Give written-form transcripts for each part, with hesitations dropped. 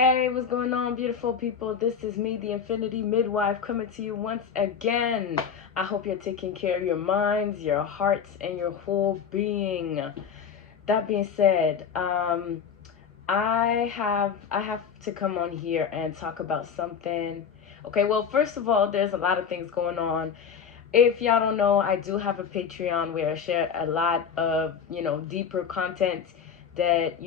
Hey, what's going on, beautiful people? This is me, the Infinity Midwife, coming to you once again. I hope you're taking care of your minds, your hearts, and your whole being. That being said, I have to come on here and talk about something. Okay, well, first of all, there's a lot of things going on. If y'all don't know, I do have a Patreon where I share a lot of, deeper content that,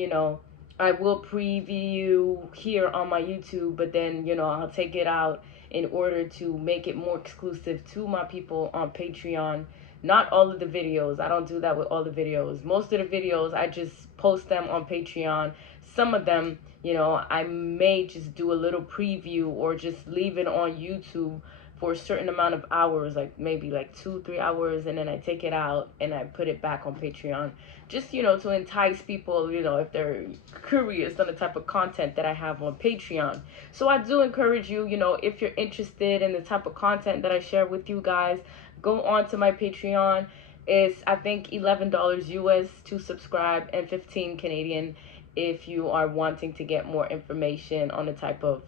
I will preview here on my YouTube, but then, I'll take it out in order to make it more exclusive to my people on Patreon. Not all of the videos. I don't do that with all the videos. Most of the videos, I just post them on Patreon. Some of them, I may just do a little preview or just leave it on YouTube for a certain amount of hours, like maybe like 2 3 hours, and then I take it out and I put it back on Patreon, just to entice people, if they're curious on the type of content that I have on Patreon. So I do encourage you, if you're interested in the type of content that I share with you guys, go on to my Patreon. It's, I think, $11 US to subscribe and 15 Canadian if you are wanting to get more information on the type of,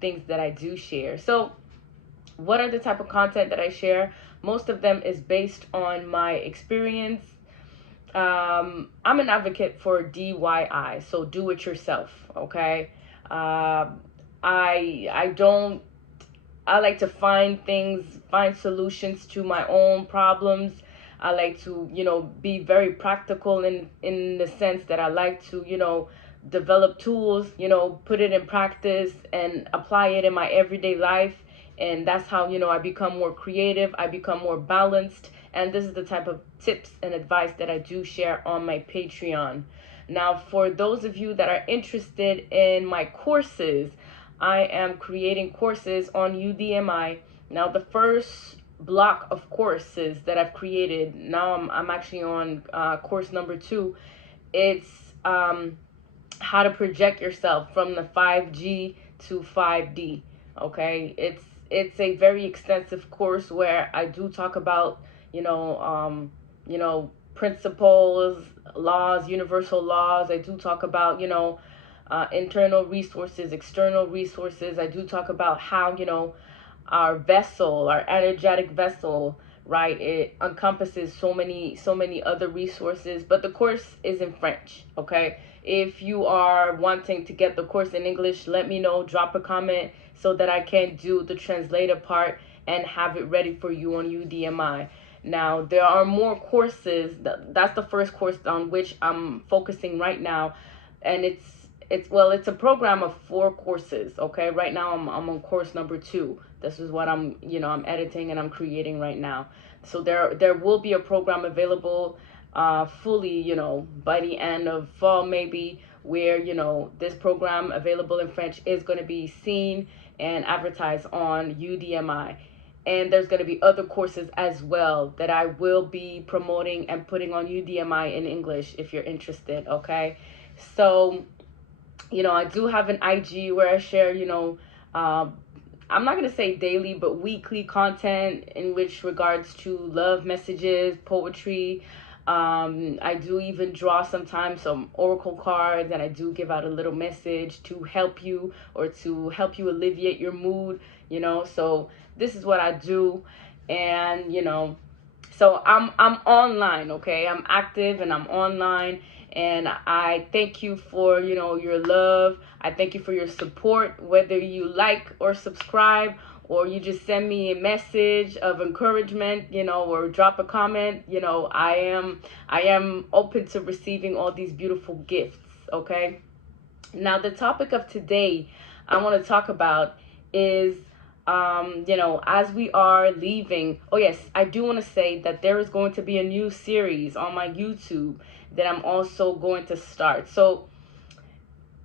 things that I do share. So what are the type of content that I share? Most of them is based on my experience. I'm an advocate for DIY, so do it yourself. Okay. I don't. I like to find things, find solutions to my own problems. I like to, be very practical in the sense that I like to, develop tools, put it in practice and apply it in my everyday life. And that's how, I become more creative, I become more balanced. And this is the type of tips and advice that I do share on my Patreon. Now, for those of you that are interested in my courses, I am creating courses on Udemy. Now, the first block of courses that I've created, now I'm actually on course number 2. It's how to project yourself from the 5G to 5D. Okay, it's a very extensive course where I do talk about, principles, laws, universal laws. I do talk about, internal resources, external resources. I do talk about how, our vessel, our energetic vessel, right? It encompasses so many other resources, but the course is in French. Okay. If you are wanting to get the course in English, let me know, drop a comment so that I can do the translated part and have it ready for you on Udemy. Now, there are more courses. That's the first course on which I'm focusing right now. And it's a program of 4 courses. Okay. Right now I'm on course number 2. This is what I'm editing and I'm creating right now. So there will be a program available fully, by the end of fall maybe, where, this program available in French is going to be seen and advertised on Udemy. And there's going to be other courses as well that I will be promoting and putting on Udemy in English if you're interested. Okay. So, I do have an IG where I share, I'm not going to say daily, but weekly content in which regards to love messages, poetry. I do even draw sometimes some oracle cards, and I do give out a little message to help you or to help you alleviate your mood, So this is what I do. And, so I'm online, okay? I'm active and I'm online, and I thank you for, your love. I thank you for your support, whether you like or subscribe, or you just send me a message of encouragement, or drop a comment. I am open to receiving all these beautiful gifts, okay? Now, the topic of today I want to talk about is, as we are leaving. Oh, yes, I do want to say that there is going to be a new series on my YouTube that I'm also going to start. So,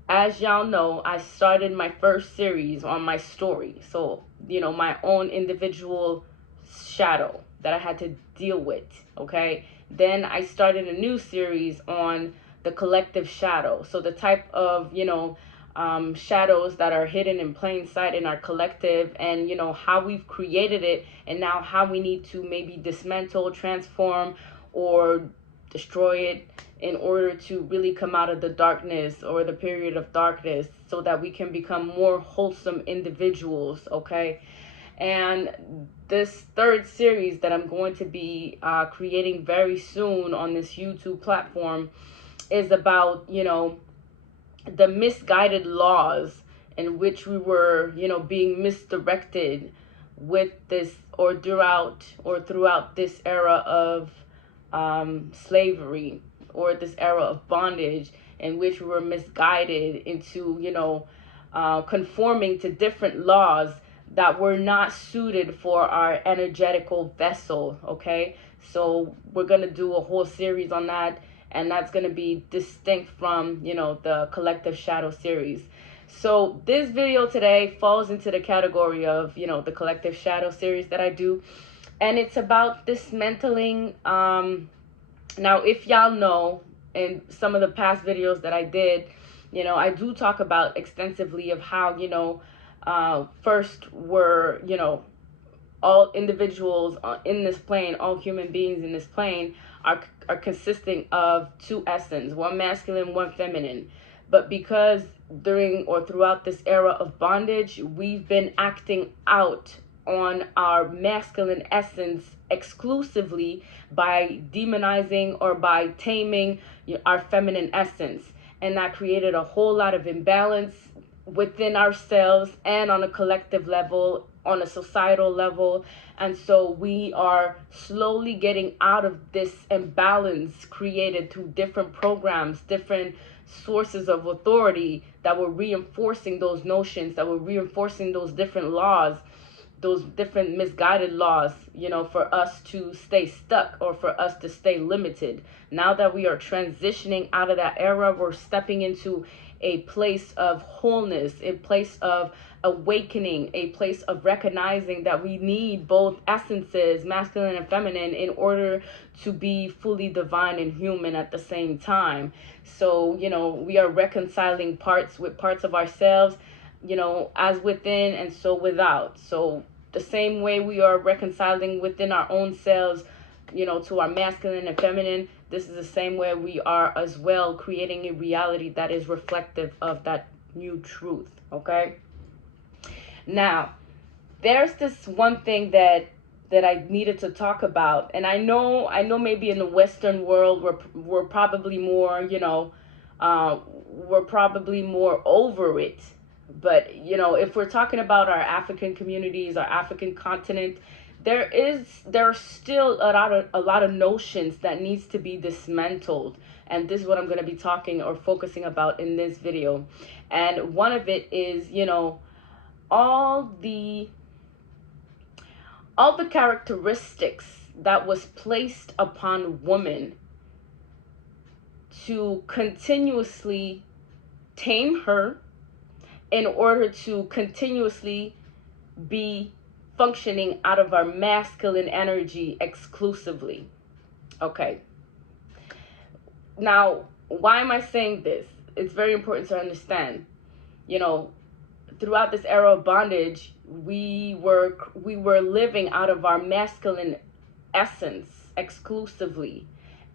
as y'all know, I started my first series on my story. So, my own individual shadow that I had to deal with, okay? Then I started a new series on the collective shadow. So the type of, shadows that are hidden in plain sight in our collective, and, how we've created it, and now how we need to maybe dismantle, transform, or destroy it, in order to really come out of the darkness or the period of darkness, so that we can become more wholesome individuals, okay? And this third series that I'm going to be creating very soon on this YouTube platform is about, the misguided laws in which we were, being misdirected with this, or throughout this era of slavery, or this era of bondage, in which we were misguided into, conforming to different laws that were not suited for our energetical vessel, okay? So we're going to do a whole series on that, and that's going to be distinct from, the collective shadow series. So this video today falls into the category of, the collective shadow series that I do, and it's about dismantling. Now, if y'all know, in some of the past videos that I did, I do talk about extensively of how, first were, all individuals in this plane, all human beings in this plane are consisting of two essence, one masculine, one feminine. But because during or throughout this era of bondage, we've been acting out on our masculine essence exclusively by demonizing or by taming our feminine essence. And that created a whole lot of imbalance within ourselves and on a collective level, on a societal level. And so we are slowly getting out of this imbalance created through different programs, different sources of authority that were reinforcing those notions, that were reinforcing those different laws, those different misguided laws, for us to stay stuck or for us to stay limited. Now that we are transitioning out of that era, we're stepping into a place of wholeness, a place of awakening, a place of recognizing that we need both essences, masculine and feminine, in order to be fully divine and human at the same time. So, we are reconciling parts with parts of ourselves, as within and so without. So the same way we are reconciling within our own selves, to our masculine and feminine, this is the same way we are as well creating a reality that is reflective of that new truth, okay? Now, there's this one thing that I needed to talk about, and I know maybe in the Western world we're probably more, we're probably more over it. But, if we're talking about our African communities, our African continent, there are still a lot of notions that needs to be dismantled. And this is what I'm going to be talking or focusing about in this video. And one of it is, all the characteristics that was placed upon women to continuously tame her, in order to continuously be functioning out of our masculine energy exclusively. Okay. Now, why am I saying this? It's very important to understand. Throughout this era of bondage, we were living out of our masculine essence exclusively.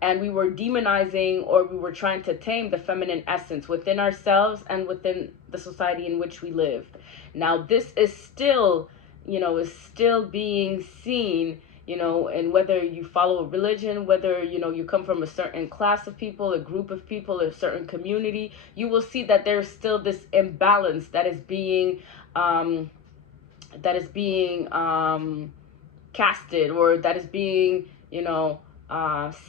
And we were demonizing, or we were trying to tame the feminine essence within ourselves and within the society in which we live. Now, this is still, is still being seen, and whether you follow a religion, whether, you come from a certain class of people, a group of people, a certain community, you will see that there's still this imbalance that is being casted, or that is being,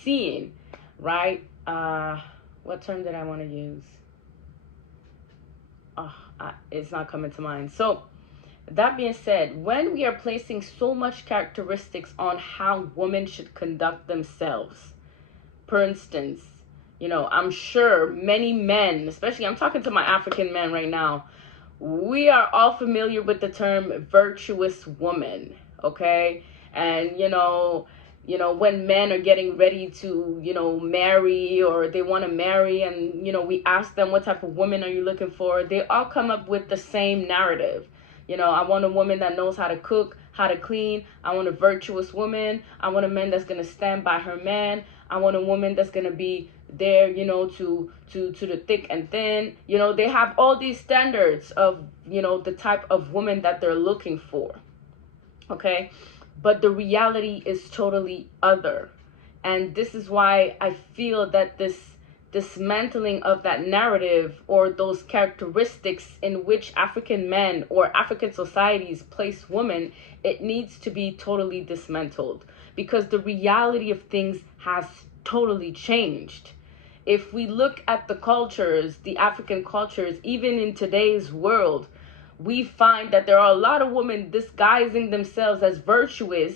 seeing, right? What term did I want to use? It's not coming to mind. So that being said, when we are placing so much characteristics on how women should conduct themselves, for instance, I'm sure many men, especially I'm talking to my African men right now, we are all familiar with the term virtuous woman, okay? And, when men are getting ready to, marry, or they want to marry, and, we ask them, what type of woman are you looking for? They all come up with the same narrative. I want a woman that knows how to cook, how to clean. I want a virtuous woman. I want a man that's going to stand by her man. I want a woman that's going to be they're, to the thick and thin. They have all these standards of, the type of woman that they're looking for. Okay, but the reality is totally other. And this is why I feel that this dismantling of that narrative, or those characteristics in which African men or African societies place women, it needs to be totally dismantled, because the reality of things has totally changed. If we look at the cultures, the African cultures, even in today's world, we find that there are a lot of women disguising themselves as virtuous,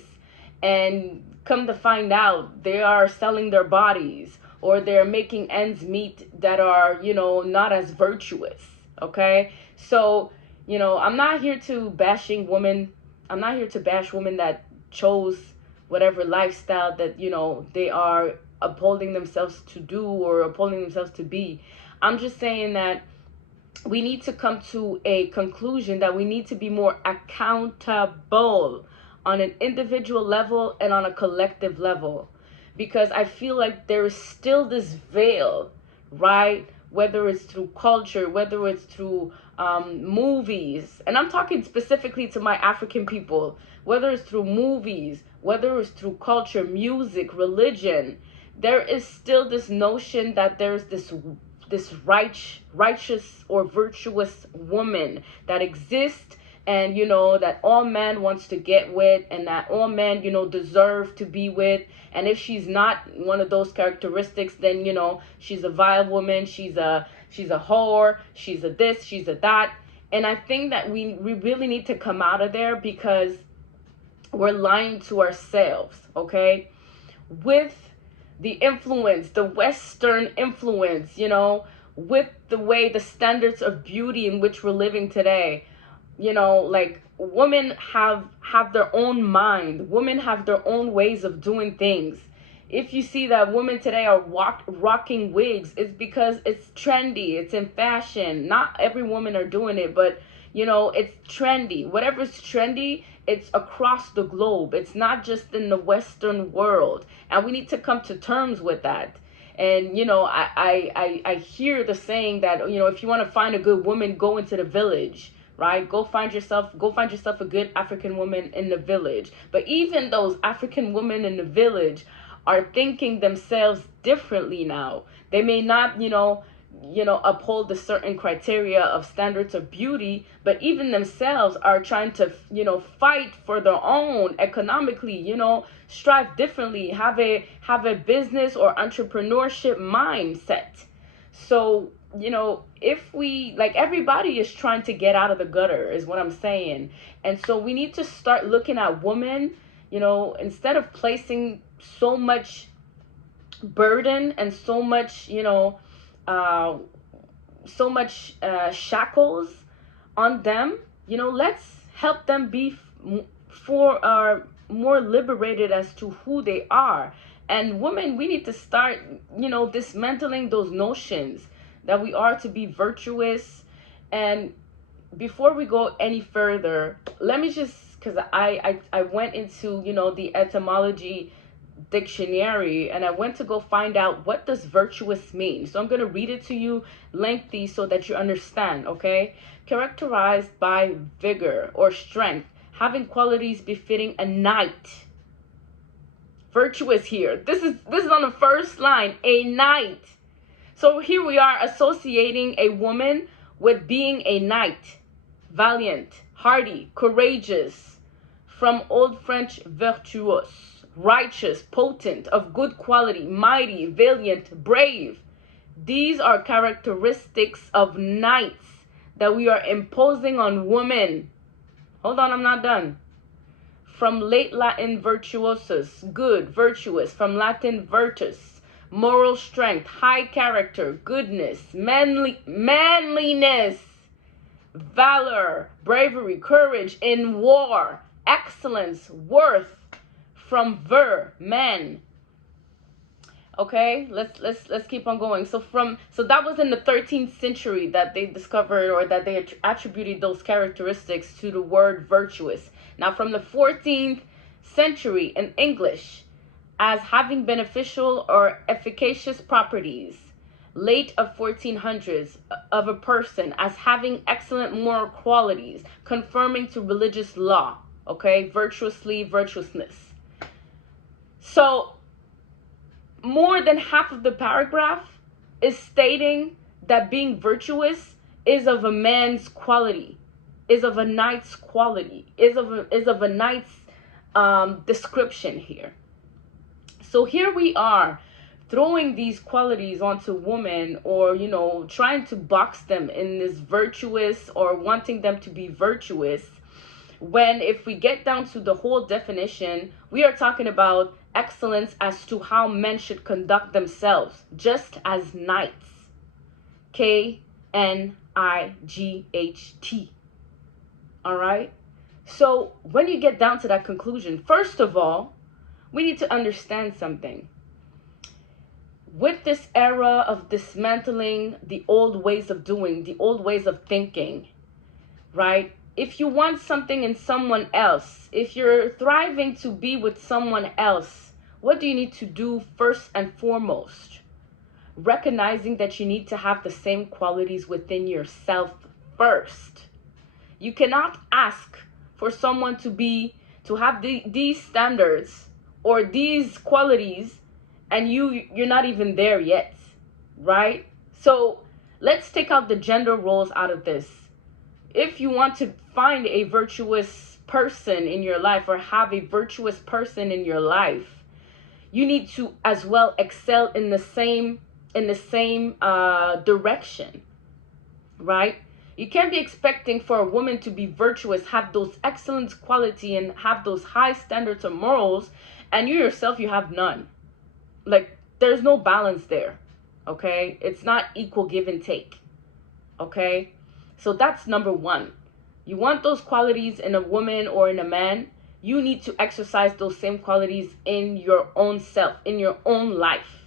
and come to find out they are selling their bodies, or they're making ends meet that are, not as virtuous. Okay, so, I'm not here to bashing women. I'm not here to bash women that chose whatever lifestyle that, they are upholding themselves to do, or upholding themselves to be. I'm just saying that we need to come to a conclusion that we need to be more accountable on an individual level and on a collective level, because I feel like there is still this veil, right? Whether it's through culture, whether it's through movies, and I'm talking specifically to my African people, whether it's through movies, whether it's through culture, music, religion, there is still this notion that there's this righteous or virtuous woman that exists, and that all men wants to get with, and that all men deserve to be with. And if she's not one of those characteristics, then she's a vile woman, she's a whore, she's a this, she's a that. And I think that we really need to come out of there, because we're lying to ourselves. Okay, with the influence, the Western influence, with the way, the standards of beauty in which we're living today, like, women have their own mind. Women have their own ways of doing things. If you see that women today are rocking wigs, it's because it's trendy, it's in fashion. Not every woman are doing it, but it's trendy. Whatever's trendy, it's across the globe. It's not just in the Western world, and we need to come to terms with that. And I hear the saying that if you want to find a good woman, go into the village, right? Go find yourself a good African woman in the village. But even those African women in the village are thinking themselves differently now. They may not uphold the certain criteria of standards of beauty, but even themselves are trying to fight for their own economically, strive differently, have a business or entrepreneurship mindset. So if we, like, everybody is trying to get out of the gutter, is what I'm saying. And so we need to start looking at women, instead of placing so much burden and so much shackles on them. Let's help them be more liberated as to who they are. And women, we need to start dismantling those notions that we are to be virtuous. And before we go any further, let me just, because I went into the etymology dictionary, and I went to go find out what does virtuous mean. So I'm going to read it to you lengthy so that you understand. Okay, characterized by vigor or strength, having qualities befitting a knight. Virtuous here, this is on the first line, a knight. So here we are associating a woman with being a knight, valiant, hardy, courageous, from Old French virtuous, righteous, potent, of good quality, mighty, valiant, brave. These are characteristics of knights that we are imposing on women. Hold on, I'm not done. From late Latin virtuosus, good, virtuous, from Latin virtus, moral strength, high character, goodness, manliness, valor, bravery, courage in war, excellence, worth, from man. Okay, let's keep on going. So that was in the 13th century that they discovered, or that they attributed those characteristics to the word virtuous. Now from the 14th century in English, as having beneficial or efficacious properties, late of 1400s, of a person, as having excellent moral qualities, conforming to religious law, okay, virtuously, virtuousness. So more than half of the paragraph is stating that being virtuous is of a man's quality, is of a knight's quality, is of a knight's description here. So here we are throwing these qualities onto women, or trying to box them in this virtuous, or wanting them to be virtuous, when if we get down to the whole definition, we are talking about excellence as to how men should conduct themselves, just as knights. Knight. All right? So when you get down to that conclusion, first of all, we need to understand something. With this era of dismantling the old ways of doing, the old ways of thinking, right? If you want something in someone else, if you're thriving to be with someone else, what do you need to do first and foremost? Recognizing that you need to have the same qualities within yourself first. You cannot ask for someone to have these standards or these qualities, and you're not even there yet, right? So let's take out the gender roles out of this. If you want to find a virtuous person in your life, or have a virtuous person in your life, you need to as well excel in the same direction, right? You can't be expecting for a woman to be virtuous, have those excellent quality, and have those high standards of morals, and you yourself, you have none. Like, there's no balance there, okay? It's not equal give and take, okay? So that's number one. You want those qualities in a woman or in a man, you need to exercise those same qualities in your own self, in your own life.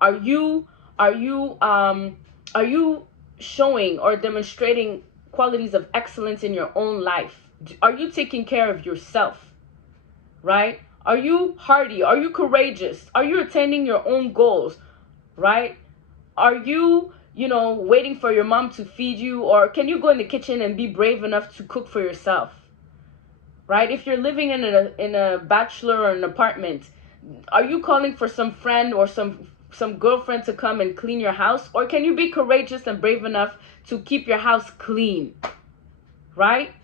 Are you showing or demonstrating qualities of excellence in your own life? Are you taking care of yourself, right? Are you hardy? Are you courageous? Are you attaining your own goals, right? Are you, waiting for your mom to feed you? Or can you go in the kitchen and be brave enough to cook for yourself, right? If you're living in a bachelor or an apartment, are you calling for some friend or some girlfriend to come and clean your house? Or can you be courageous and brave enough to keep your house clean, right?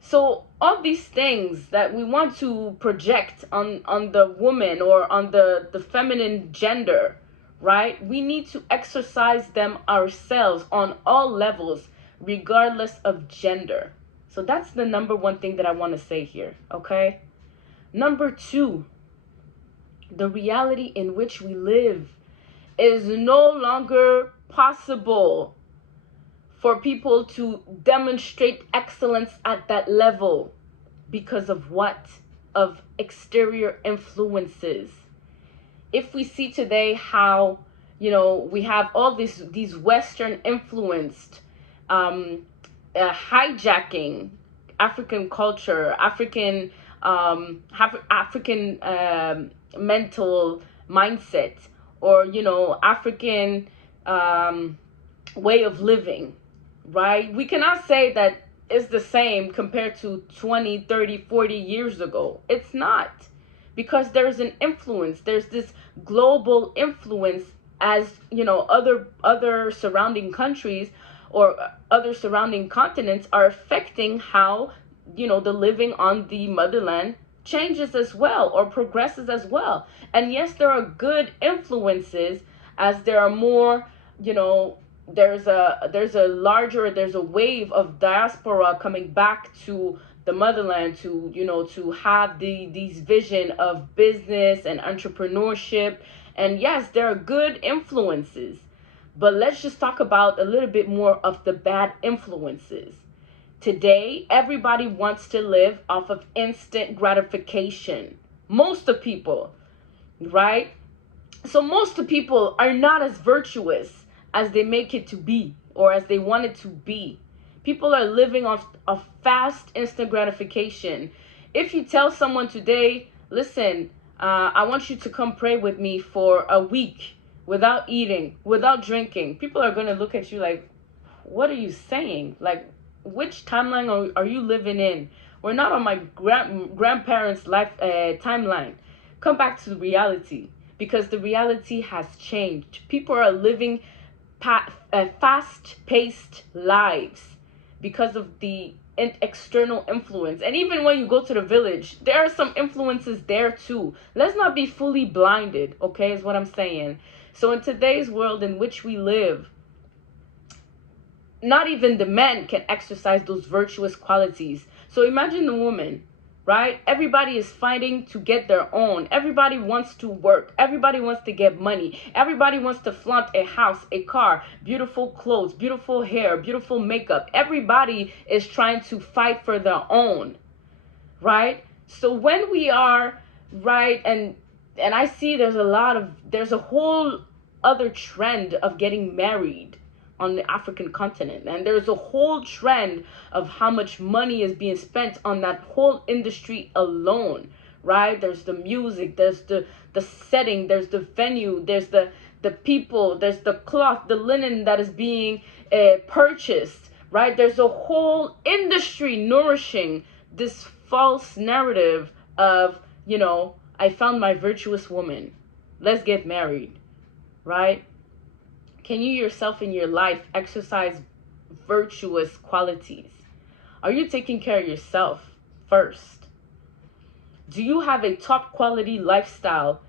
So all these things that we want to project on the woman, or on the feminine gender, right? We need to exercise them ourselves on all levels, regardless of gender. So that's the number one thing that I want to say here, okay? Number two, the reality in which we live is no longer possible for people to demonstrate excellence at that level. Because of what? Of exterior influences. If we see today how, we have all these Western influenced hijacking African culture, African mental mindset, or African way of living, right? We cannot say that it's the same compared to 20, 30, 40 years ago. It's not, because there's an influence. There's this global influence, as other surrounding countries or other surrounding continents are affecting how the living on the motherland changes as well, or progresses as well. And yes, there are good influences, as there are more, there's a wave of diaspora coming back to the motherland to have these vision of business and entrepreneurship. And yes, there are good influences, but let's just talk about a little bit more of the bad influences. Today, everybody wants to live off of instant gratification. Most of people, right? So most of people are not as virtuous as they make it to be, or as they want it to be. People are living off of fast instant gratification. If you tell someone today, listen, I want you to come pray with me for a week without eating, without drinking. People are going to look at you like, what are you saying? Like, which timeline are you living in? We're not on my grandparents' life timeline. Come back to the reality, because the reality has changed. People are living fast-paced lives because of the external influence. And even when you go to the village, there are some influences there too. Let's not be fully blinded, okay, is what I'm saying. So in today's world in which we live, not even the men can exercise those virtuous qualities. So imagine the woman, right? Everybody is fighting to get their own. Everybody wants to work. Everybody wants to get money. Everybody wants to flaunt a house, a car, beautiful clothes, beautiful hair, beautiful makeup. Everybody is trying to fight for their own, right? So when we are, right, and I see there's a whole other trend of getting married on the African continent, and there's a whole trend of how much money is being spent on that whole industry alone, right? There's the music, there's the setting, there's the venue, there's the people, there's the cloth, the linen that is being purchased, right? There's a whole industry nourishing this false narrative of, I found my virtuous woman, let's get married, right? Can you yourself in your life exercise virtuous qualities? Are you taking care of yourself first? Do you have a top quality lifestyle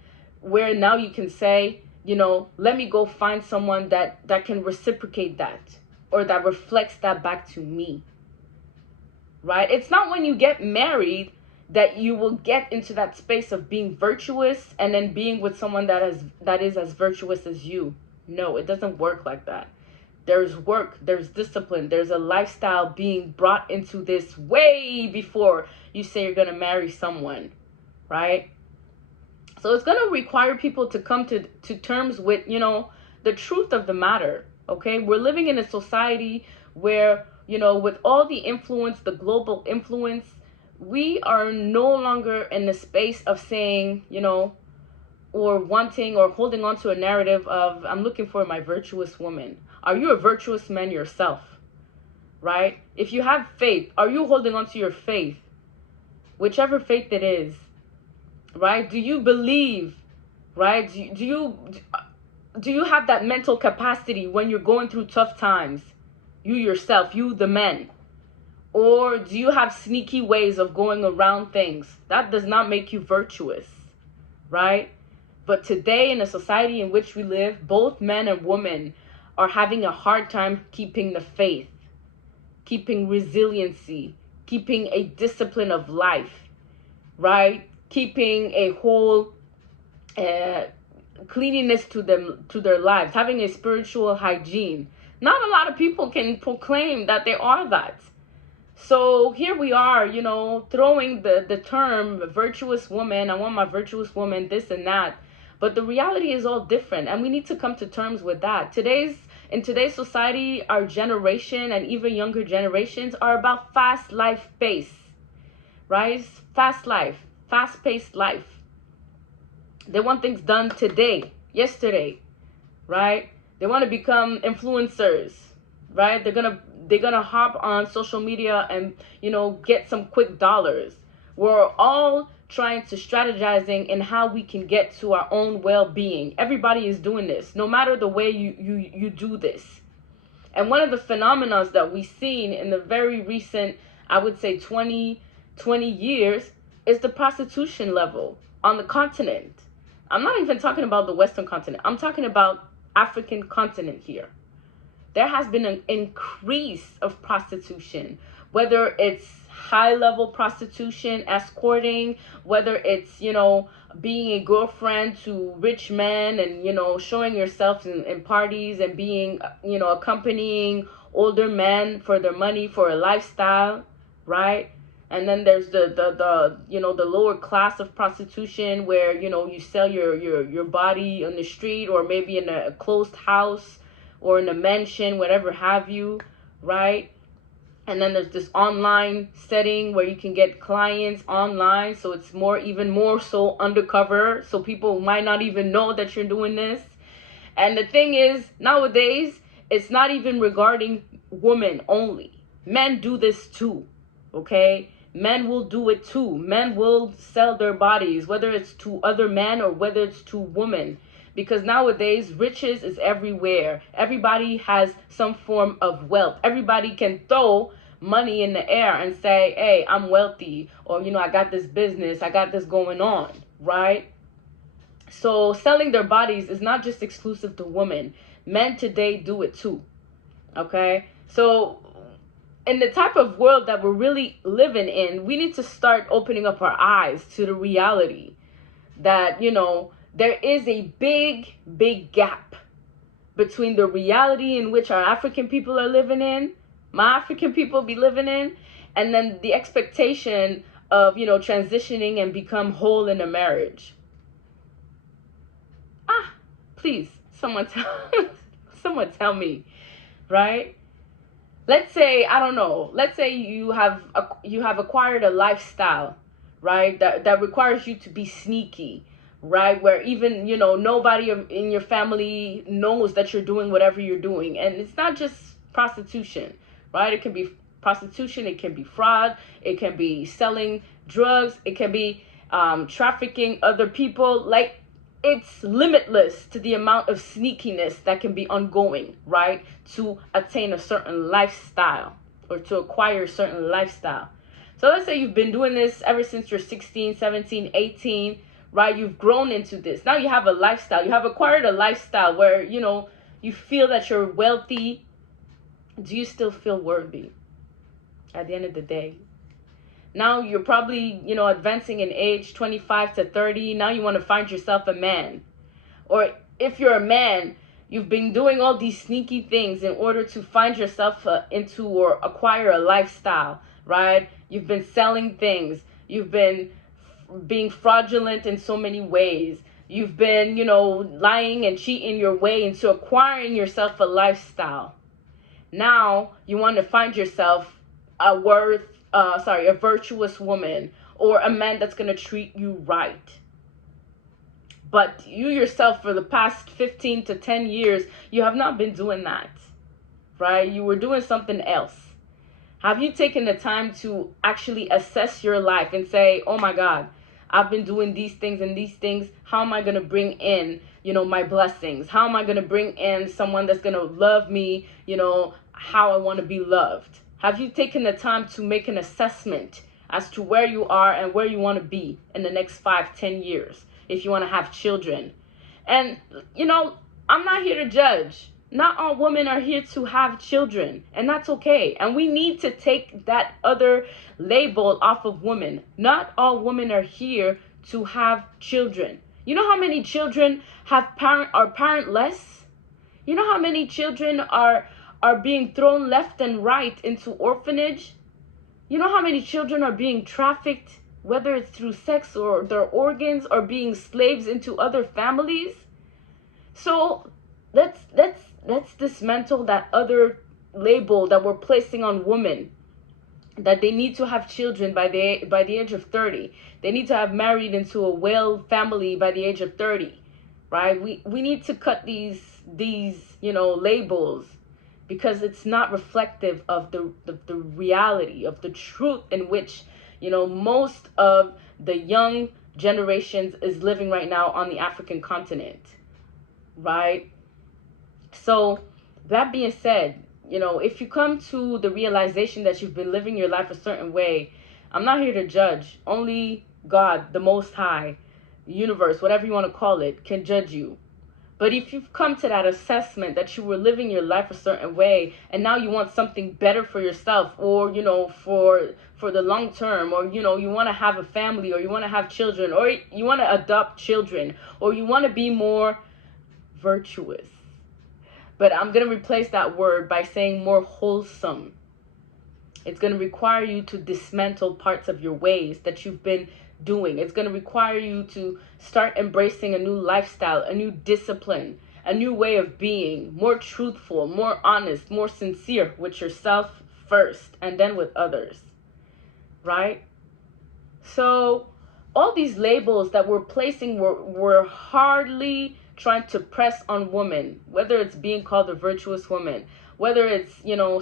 where now you can say, let me go find someone that can reciprocate that, or that reflects that back to me, right? It's not when you get married that you will get into that space of being virtuous and then being with someone that is as virtuous as you. No, it doesn't work like that. There's work, there's discipline, there's a lifestyle being brought into this way before you say you're going to marry someone, right? So it's going to require people to come to terms with, the truth of the matter, okay? We're living in a society where, with all the influence, the global influence, we are no longer in the space of saying, or wanting or holding on to a narrative of, I'm looking for my virtuous woman. Are you a virtuous man yourself, right? If you have faith, are you holding on to your faith? Whichever faith it is, right? Do you believe, right? Do you have that mental capacity when you're going through tough times? You yourself, you the men. Or do you have sneaky ways of going around things? That does not make you virtuous, right? But today, in a society in which we live, both men and women are having a hard time keeping the faith, keeping resiliency, keeping a discipline of life, right? Keeping a whole cleanliness to their lives, having a spiritual hygiene. Not a lot of people can proclaim that they are that. So here we are, throwing the term virtuous woman. I want my virtuous woman, this and that. But the reality is all different, and we need to come to terms with that. In today's society, our generation and even younger generations are about fast life pace, right? Fast life, fast-paced life. They want things done today, yesterday, right? They want to become influencers, right? They're gonna hop on social media and get some quick dollars. We're all trying to strategizing in how we can get to our own well-being. Everybody is doing this, no matter the way you do this. And one of the phenomena that we've seen in the very recent, I would say 20 years, is the prostitution level on the continent. I'm not even talking about the Western continent. I'm talking about African continent here. There has been an increase of prostitution, whether it's high-level prostitution, escorting, whether it's, being a girlfriend to rich men and, showing yourself in parties and being, accompanying older men for their money, for a lifestyle, right? And then there's the lower class of prostitution where, you sell your body on the street or maybe in a closed house or in a mansion, whatever have you, right? And then there's this online setting where you can get clients online, so it's even more so undercover, so people might not even know that you're doing this. And the thing is, nowadays, it's not even regarding women only. Men do this too, okay? Men will do it too. Men will sell their bodies, whether it's to other men or whether it's to women. Because nowadays, riches is everywhere. Everybody has some form of wealth. Everybody can throw money in the air and say, hey, I'm wealthy. Or, I got this business. I got this going on, right? So selling their bodies is not just exclusive to women. Men today do it too. Okay? So in the type of world that we're really living in, we need to start opening up our eyes to the reality that, there is a big, big gap between the reality in which our African people are living in, my African people be living in, and then the expectation of, transitioning and become whole in a marriage. Please, someone tell me, right? Let's say, I don't know, let's say you have acquired a lifestyle, right, that requires you to be sneaky, right, where even, nobody in your family knows that you're doing whatever you're doing. And it's not just prostitution, right? It can be prostitution, it can be fraud, it can be selling drugs, it can be trafficking other people. Like, it's limitless to the amount of sneakiness that can be ongoing, right, to attain a certain lifestyle or to acquire a certain lifestyle. So let's say you've been doing this ever since you're 16, 17, 18, right? You've grown into this. Now you have a lifestyle. You have acquired a lifestyle where, you feel that you're wealthy. Do you still feel worthy at the end of the day? Now you're probably, advancing in age, 25 to 30. Now you want to find yourself a man. Or if you're a man, you've been doing all these sneaky things in order to find yourself into or acquire a lifestyle, right? You've been selling things. You've been being fraudulent in so many ways. You've been, lying and cheating your way into acquiring yourself a lifestyle. Now you want to find yourself a virtuous woman or a man that's going to treat you right. But you yourself, for the past 15 to 10 years, you have not been doing that, right? You were doing something else. Have you taken the time to actually assess your life and say, oh my God, I've been doing these things and these things. How am I going to bring in, my blessings? How am I going to bring in someone that's going to love me, how I want to be loved? Have you taken the time to make an assessment as to where you are and where you want to be in the next 5-10 years if you want to have children? And, I'm not here to judge. Not all women are here to have children, and that's okay. And we need to take that other label off of women. Not all women are here to have children. You know how many children are parentless? You know how many children are being thrown left and right into orphanage? You know how many children are being trafficked, whether it's through sex or their organs, or being slaves into other families? So let's dismantle that other label that we're placing on women, that they need to have children by the age of 30. They need to have married into a well family by the age of 30, right? We need to cut these labels, because it's not reflective of the reality of the truth in which, most of the young generations is living right now on the African continent, right? So that being said, if you come to the realization that you've been living your life a certain way, I'm not here to judge. Only God, the Most High, universe, whatever you want to call it, can judge you. But if you've come to that assessment that you were living your life a certain way, and now you want something better for yourself, or, for the long term, or, you want to have a family, or you want to have children, or you want to adopt children, or you want to be more virtuous. But I'm going to replace that word by saying more wholesome. It's going to require you to dismantle parts of your ways that you've been doing. It's going to require you to start embracing a new lifestyle, a new discipline, a new way of being, more truthful, more honest, more sincere with yourself first and then with others, right? So all these labels that we're placing, we're hardly trying to press on women, whether it's being called a virtuous woman, whether it's,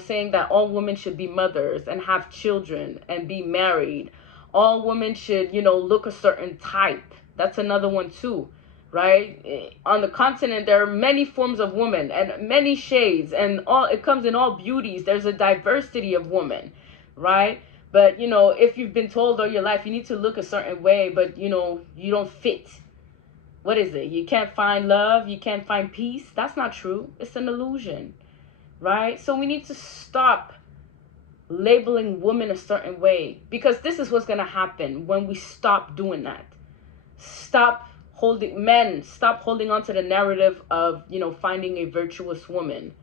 saying that all women should be mothers and have children and be married. All women should, look a certain type. That's another one too, right? On the continent, there are many forms of women and many shades, and all it comes in all beauties. There's a diversity of women, right? But, if you've been told all your life you need to look a certain way, but, you don't fit. What is it? You can't find love. You can't find peace. That's not true. It's an illusion, right? So we need to stop labeling women a certain way, because this is what's going to happen when we stop doing that. Stop holding on to the narrative of, finding a virtuous woman.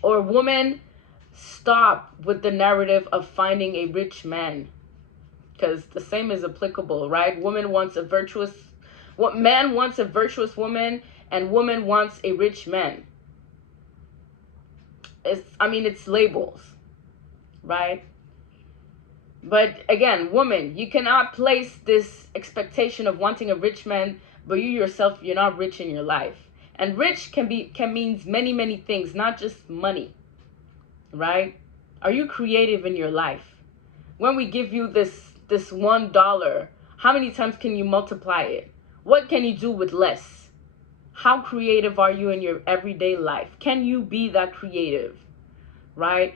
Or woman, stop with the narrative of finding a rich man, because the same is applicable, right? Man wants a virtuous woman, and woman wants a rich man. It's labels, right? But again, woman, you cannot place this expectation of wanting a rich man, but you yourself, you're not rich in your life. And rich can mean many, many things, not just money, right? Are you creative in your life? When we give you this $1, how many times can you multiply it? What can you do with less? How creative are you in your everyday life? Can you be that creative, right?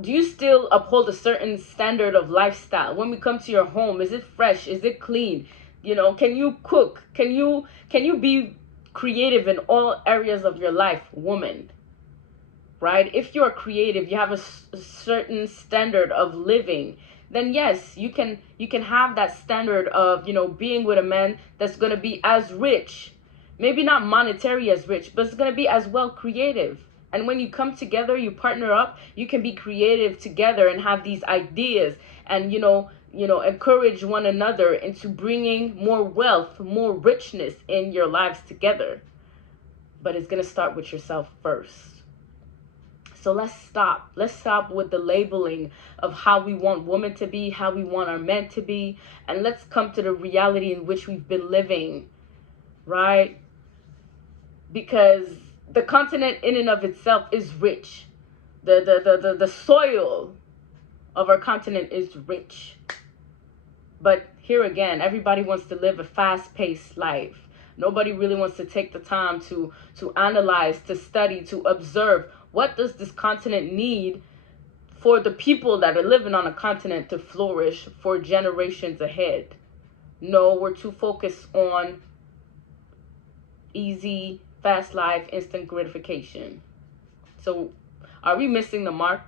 Do you still uphold a certain standard of lifestyle? When we come to your home, is it fresh? Is it clean? Can you cook? Can you be creative in all areas of your life, woman? Right? If you're creative, you have a certain standard of living, then yes, you can have that standard of, being with a man that's going to be as rich, maybe not monetary as rich, but it's going to be as well creative. And when you come together, you partner up, you can be creative together and have these ideas and, encourage one another into bringing more wealth, more richness in your lives together. But it's going to start with yourself first. So let's stop with the labeling of how we want women to be, how we want our men to be, and let's come to the reality in which we've been living, right? Because the continent in and of itself is rich. The soil of our continent is rich. But here again, everybody wants to live a fast-paced life. Nobody really wants to take the time to analyze, to study, to observe. What does this continent need for the people that are living on a continent to flourish for generations ahead? No, we're too focused on easy, fast life, instant gratification. So are we missing the mark?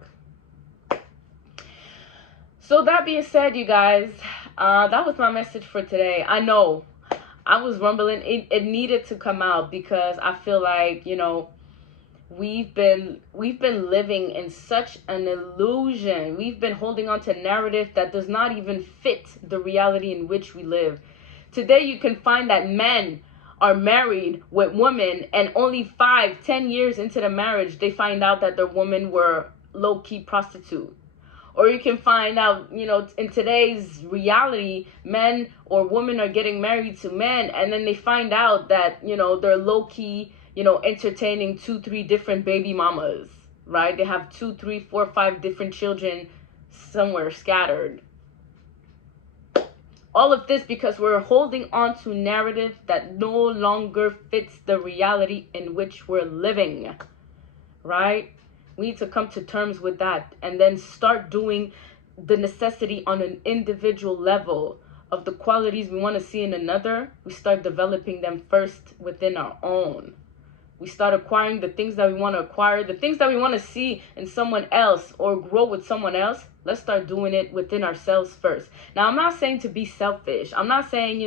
So that being said, you guys, that was my message for today. I know I was rumbling. It needed to come out because I feel like, we've been living in such an illusion. We've been holding on to a narrative that does not even fit the reality in which we live. Today you can find that men are married with women, and only 5-10 years into the marriage they find out that their women were low-key prostitute. Or you can find out, in today's reality, men or women are getting married to men, and then they find out that, they're low-key, entertaining 2-3 different baby mamas, right? They have 2, 3, 4, 5 different children somewhere scattered. All of this because we're holding on to narrative that no longer fits the reality in which we're living, right? We need to come to terms with that and then start doing the necessity on an individual level of the qualities we want to see in another. We start developing them first within our own. We start acquiring the things that we want to acquire, the things that we want to see in someone else or grow with someone else. Let's start doing it within ourselves first. Now, I'm not saying to be selfish. I'm not saying,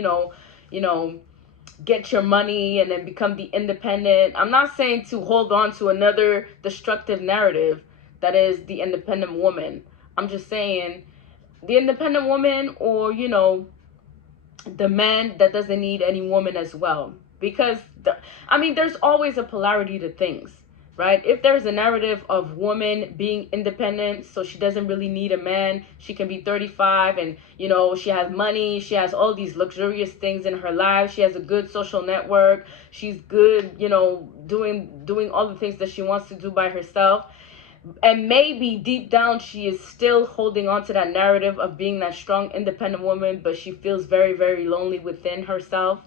get your money and then become the independent. I'm not saying to hold on to another destructive narrative that is the independent woman. I'm just saying the independent woman, or, the man that doesn't need any woman as well. Because, there's always a polarity to things, right? If there's a narrative of woman being independent, so she doesn't really need a man, she can be 35 and, she has money, she has all these luxurious things in her life, she has a good social network, she's good, doing all the things that she wants to do by herself. And maybe deep down she is still holding on to that narrative of being that strong independent woman, but she feels very, very lonely within herself.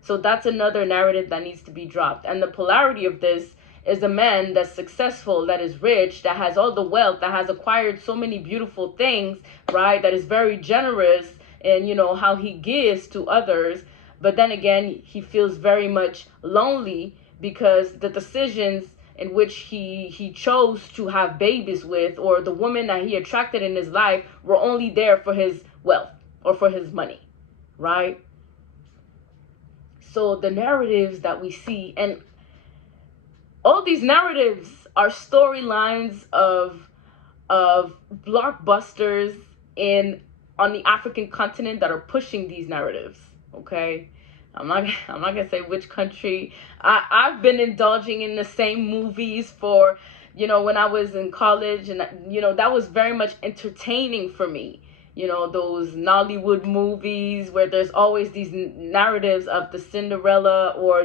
So that's another narrative that needs to be dropped. And the polarity of this is a man that's successful, that is rich, that has all the wealth, that has acquired so many beautiful things, right? That is very generous in, how he gives to others. But then again, he feels very much lonely because the decisions in which he chose to have babies with, or the woman that he attracted in his life, were only there for his wealth or for his money, right? So the narratives that we see, and all these narratives are storylines of blockbusters in on the African continent that are pushing these narratives. Okay, I'm not gonna say which country. I've been indulging in the same movies for, when I was in college, and that was very much entertaining for me. Those Nollywood movies where there's always these narratives of the Cinderella, or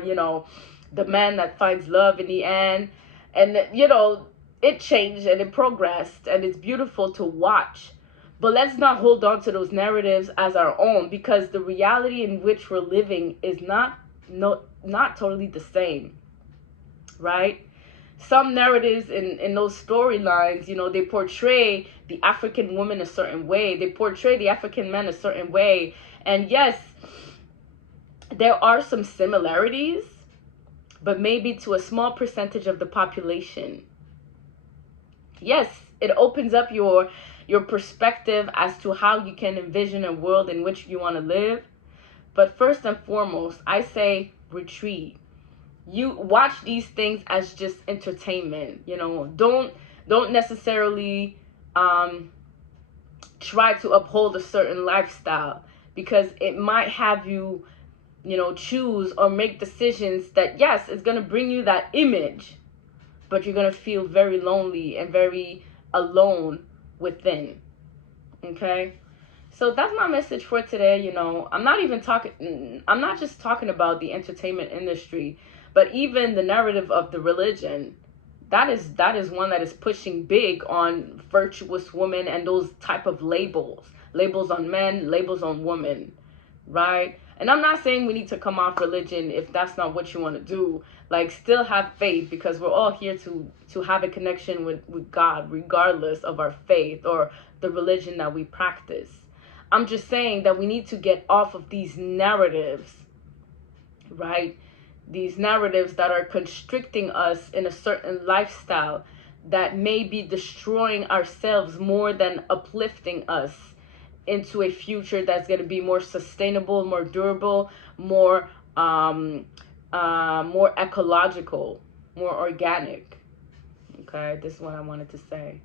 the man that finds love in the end. And it changed and it progressed, and it's beautiful to watch. But let's not hold on to those narratives as our own, because the reality in which we're living is not totally the same, right? Some narratives in those storylines, they portray the African woman a certain way, they portray the African man a certain way. And yes, there are some similarities, but maybe to a small percentage of the population. Yes, it opens up your perspective as to how you can envision a world in which you want to live. But first and foremost, I say retreat. You watch these things as just entertainment. Don't necessarily try to uphold a certain lifestyle, because it might have you, choose or make decisions that, yes, it's going to bring you that image, but you're going to feel very lonely and very alone within. Okay? So that's my message for today. I'm not just talking about the entertainment industry, but even the narrative of the religion. That is one that is pushing big on virtuous women and those type of labels on men, labels on women, right? And I'm not saying we need to come off religion if that's not what you want to do. Like, still have faith, because we're all here to have a connection with God, regardless of our faith or the religion that we practice. I'm just saying that we need to get off of these narratives, right? These narratives that are constricting us in a certain lifestyle, that may be destroying ourselves more than uplifting us into a future that's going to be more sustainable, more durable, more more ecological, more organic. Okay, this is what I wanted to say.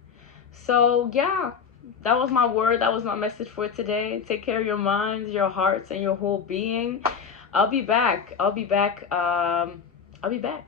So yeah, that was my word. That was my message for today. Take care of your minds, your hearts, and your whole being. I'll be back. I'll be back. I'll be back.